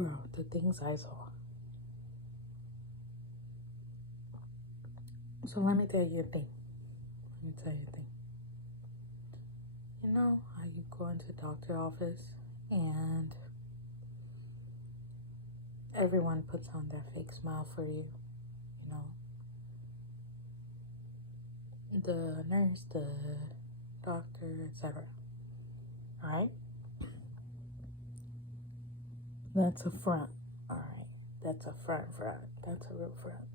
Bro, the things I saw. So let me tell you a thing. You know how you go into the doctor's office and everyone puts on their fake smile for you, you know? The nurse, the doctor, etc. Alright? That's a front. Alright. That's a front. That's a real front.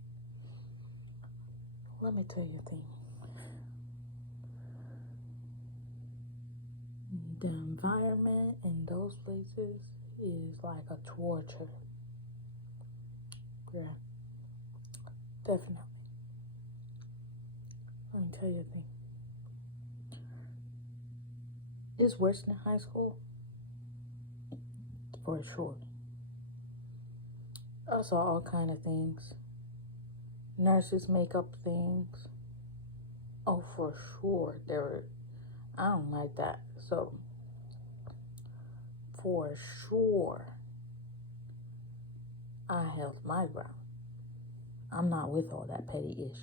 Let me tell you a thing. The environment in those places is like a torture. Yeah. Definitely. Let me tell you a thing. It's worse than high school. For sure. I saw all kind of things. Nurses make up things. Oh, for sure. I don't like that. So, for sure, I held my ground. I'm not with all that petty ish.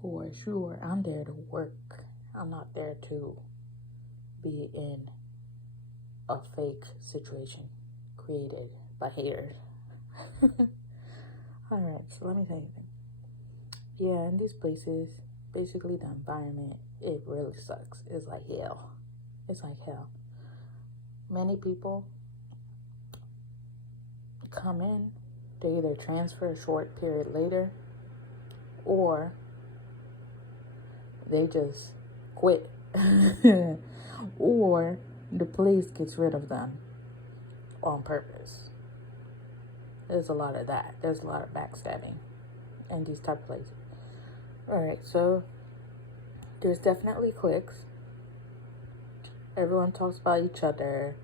For sure, I'm there to work. I'm not there to be in a fake situation created by haters. Alright, so let me tell you then. Yeah, in these places, basically the environment, it really sucks. It's like hell. It's like hell. Many people come in, they either transfer a short period later or they just quit. Or the place gets rid of them on purpose. There's a lot of that. There's a lot of backstabbing in these type of places. Alright, so there's definitely cliques. Everyone talks about each other.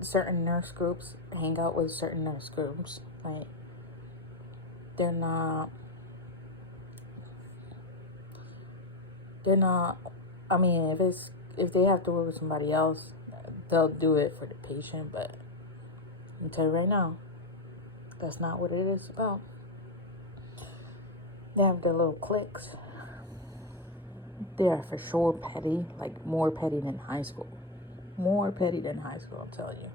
Certain nurse groups hang out with certain nurse groups. Like, they're not, I mean, if they have to work with somebody else, they'll do it for the patient, but I'm tell you right now, that's not what it is about. They have their little cliques. They are for sure petty, like more petty than high school. More petty than high school, I'll tell you.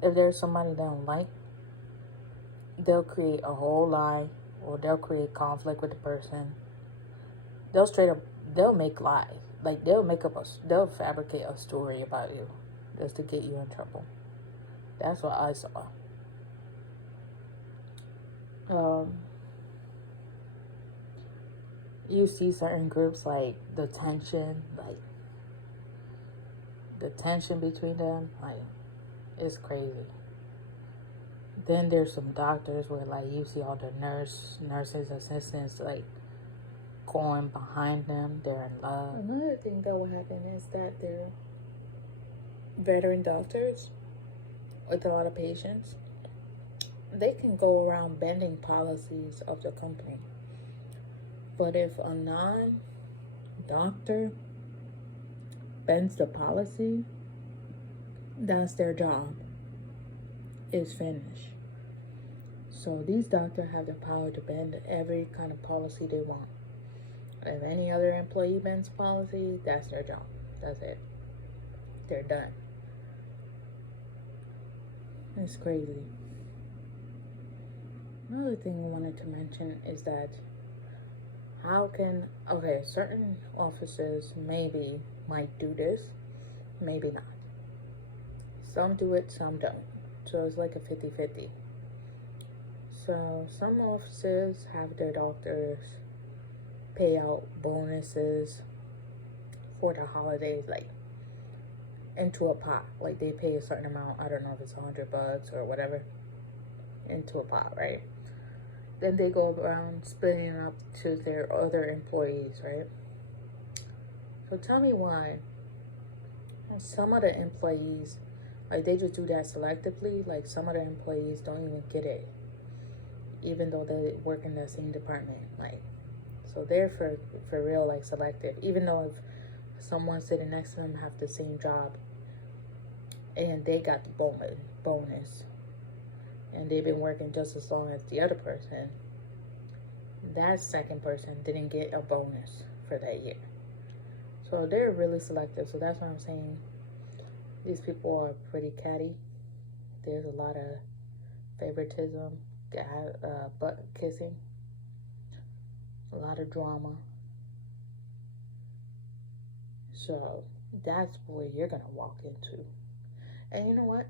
If there's somebody they don't like, they'll create a whole lie, or they'll create conflict with the person. They'll make lies. Like, they'll fabricate a story about you just to get you in trouble. That's what I saw. You see certain groups, like the tension between them, like, it's crazy. Then there's some doctors where, like, you see all the nurses, assistants, like, going behind them. They're in love. Another thing that will happen is that they're veteran doctors with a lot of patients. They can go around bending policies of the company. But if a non-doctor bends the policy, that's their job. It's finished. So these doctors have the power to bend every kind of policy they want. If any other employee bends policy, that's their job. That's it. They're done. It's crazy. Another thing I wanted to mention is that certain offices might do this, maybe not. Some do it, some don't. So it's like a 50-50. So some offices have their doctors pay out bonuses for the holidays, like into a pot. Like, they pay a certain amount, I don't know if it's $100 or whatever, into a pot, right? Then they go around splitting it up to their other employees, right? So tell me why some of the employees, like, they just do that selectively. Like, some of the employees don't even get it, even though they work in that same department. Like, so they're for real, like, selective. Even though if someone sitting next to them have the same job, and they got the bonus, and they've been working just as long as the other person, that second person didn't get a bonus for that year. So they're really selective. So that's what I'm saying. These people are pretty catty. There's a lot of favoritism, butt kissing, a lot of drama. So that's where you're gonna walk into. And you know what?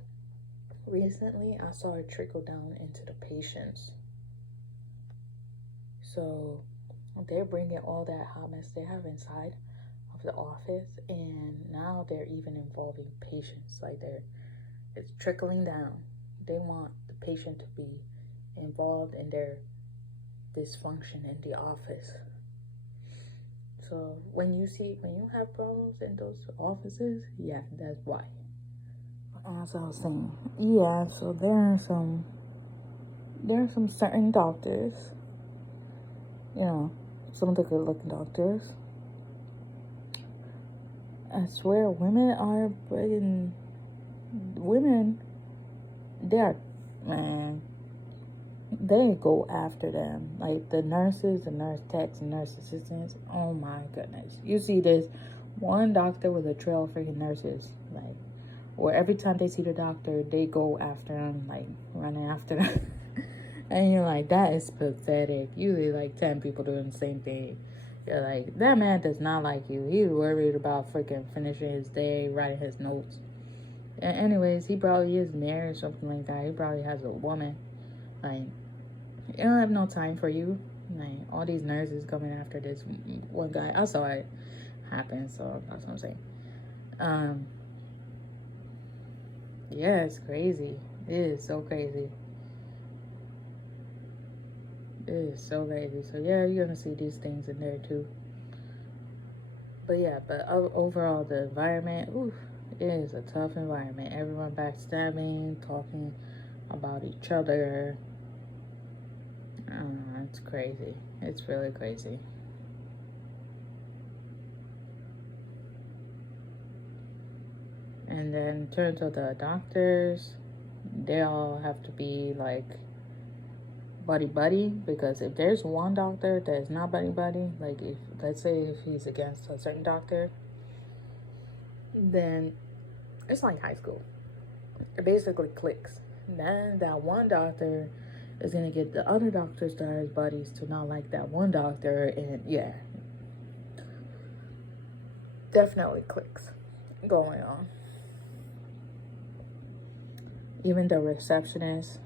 Recently, I saw it trickle down into the patients. So they're bringing all that hot mess they have inside of the office, and now they're even involving patients. Like it's trickling down. They want the patient to be involved in their dysfunction in the office. So when you have problems in those offices, yeah, that's why. As I was saying, yeah, so there are some certain doctors, some of the good looking doctors. I swear women, they go after them. Like the nurses, the nurse techs, and nurse assistants. Oh my goodness. You see this one doctor with a trail of freaking nurses. Like, where every time they see the doctor, they go after him, like running after them. And you're like, that is pathetic. Usually like 10 people doing the same thing. You're like, that man does not like you. He's worried about freaking finishing his day, writing his notes. And anyways, he probably is married or something like that. He probably has a woman. Like, I don't have no time for you. Like, all these nurses coming after this one guy. I saw it happen, so that's what I'm saying. Yeah, it's crazy. It is so crazy. It is so crazy. So yeah, you're gonna see these things in there too. But yeah, overall the environment, it is a tough environment. Everyone backstabbing, talking about each other. It's crazy. It's really crazy. And then in terms of the doctors, they all have to be like buddy, because if there's one doctor that is not buddy, like if let's say if he's against a certain doctor, then it's like high school. It basically clicks. Then that one doctor is gonna get the other doctors that are his buddies to not like that one doctor, and yeah, definitely clicks going on. Even the receptionist,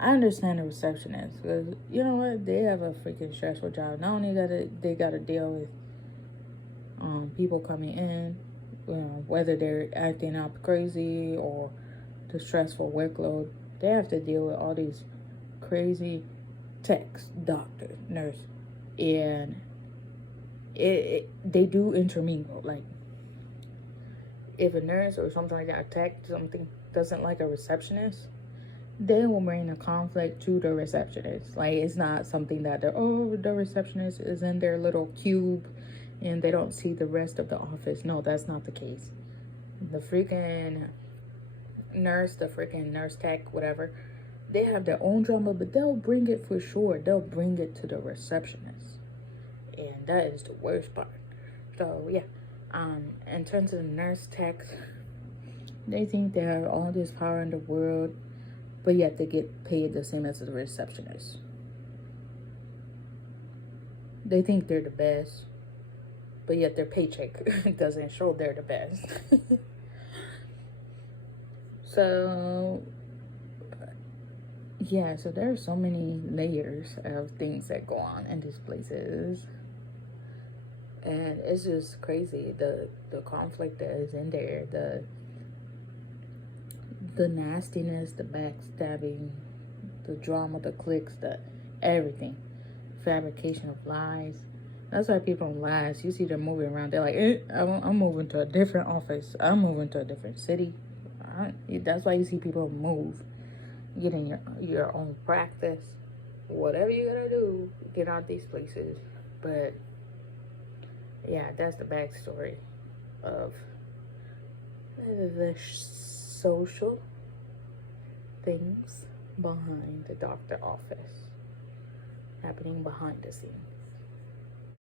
I understand the receptionist, because you know what, they have a freaking stressful job. Not only they gotta deal with people coming in, whether they're acting up crazy or the stressful workload, they have to deal with all these crazy techs, doctor, nurse, and they do intermingle. Like if a nurse or something like that, a tech, something doesn't like a receptionist, they will bring a conflict to the receptionist. Like it's not something that the receptionist is in their little cube and they don't see the rest of the office. No, that's not the case. The freaking nurse tech, whatever, they have their own drama, but they'll bring it for sure. They'll bring it to the receptionist, and that is the worst part. So yeah, in terms of the nurse techs, they think they have all this power in the world, but yet they get paid the same as the receptionist. They think they're the best, but yet their paycheck doesn't show they're the best. So yeah, so there are so many layers of things that go on in these places, and it's just crazy, the conflict that is in there, the nastiness, the backstabbing, the drama, the clicks, the everything, fabrication of lies. That's why people don't last. You see them moving around, they're like, I'm moving to a different office, I'm moving to a different city. That's why you see people move, getting your own practice, whatever you gotta do, get out these places. But yeah, that's the backstory of the social things behind the doctor office, happening behind the scene.